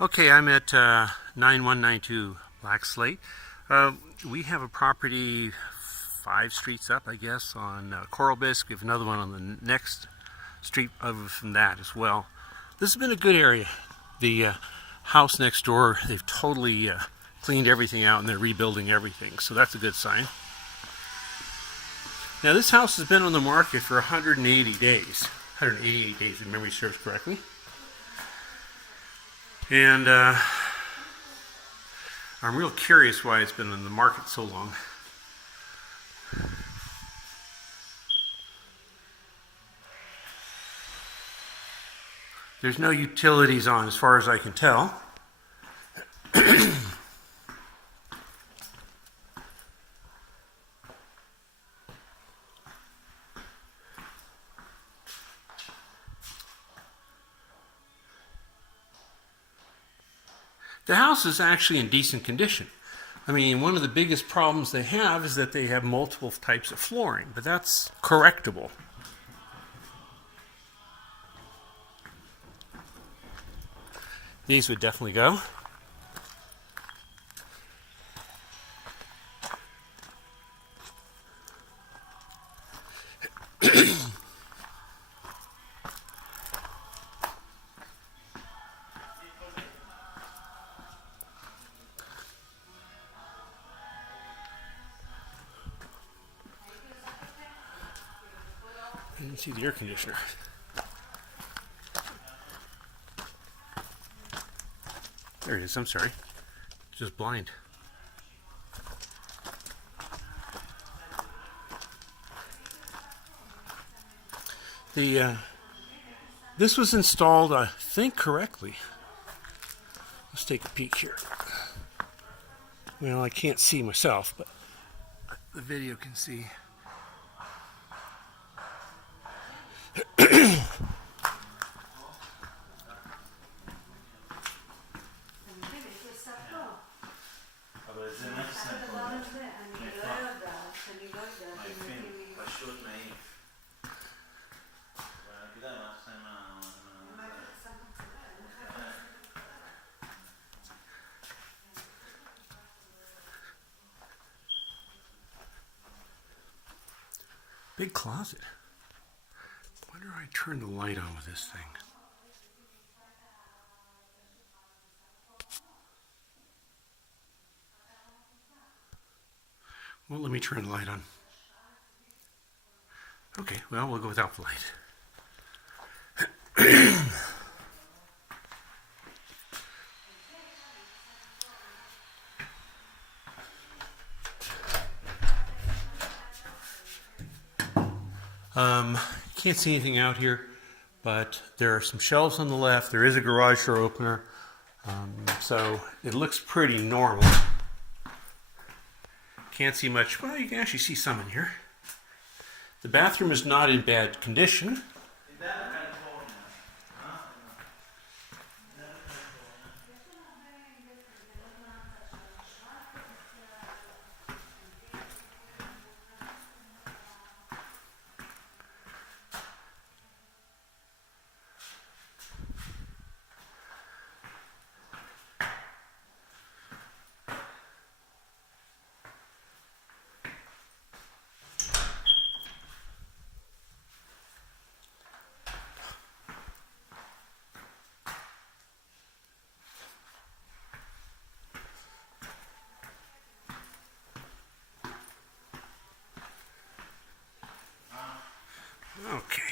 Okay, I'm at 9192 Black Slate. We have a property 5 streets up, I guess, on Coral Bisque. We have another one on the next street over from that as well. This has been a good area. The house next door, they've totally cleaned everything out and they're rebuilding everything, so that's a good sign. Now, this house has been on the market for 180 days. 188 days, if memory serves correctly. And I'm real curious why it's been on the market so long. There's no utilities on as far as I can tell. The house is actually in decent condition. I mean, one of the biggest problems they have is that they have multiple types of flooring, but that's correctable. These would definitely go. I didn't see the air conditioner. There it is, I'm sorry. Just blind. This was installed, I think, correctly. Let's take a peek here. Well, I can't see myself, but the video can see. Big closet. Why do I turn the light on with this thing? Well, let me turn the light on. Okay, well, we'll go without the light. Can't see anything out here, but there are some shelves on the left. There is a garage door opener, so it looks pretty normal. Can't see much. Well, you can actually see some in here. The bathroom is not in bad condition. Okay.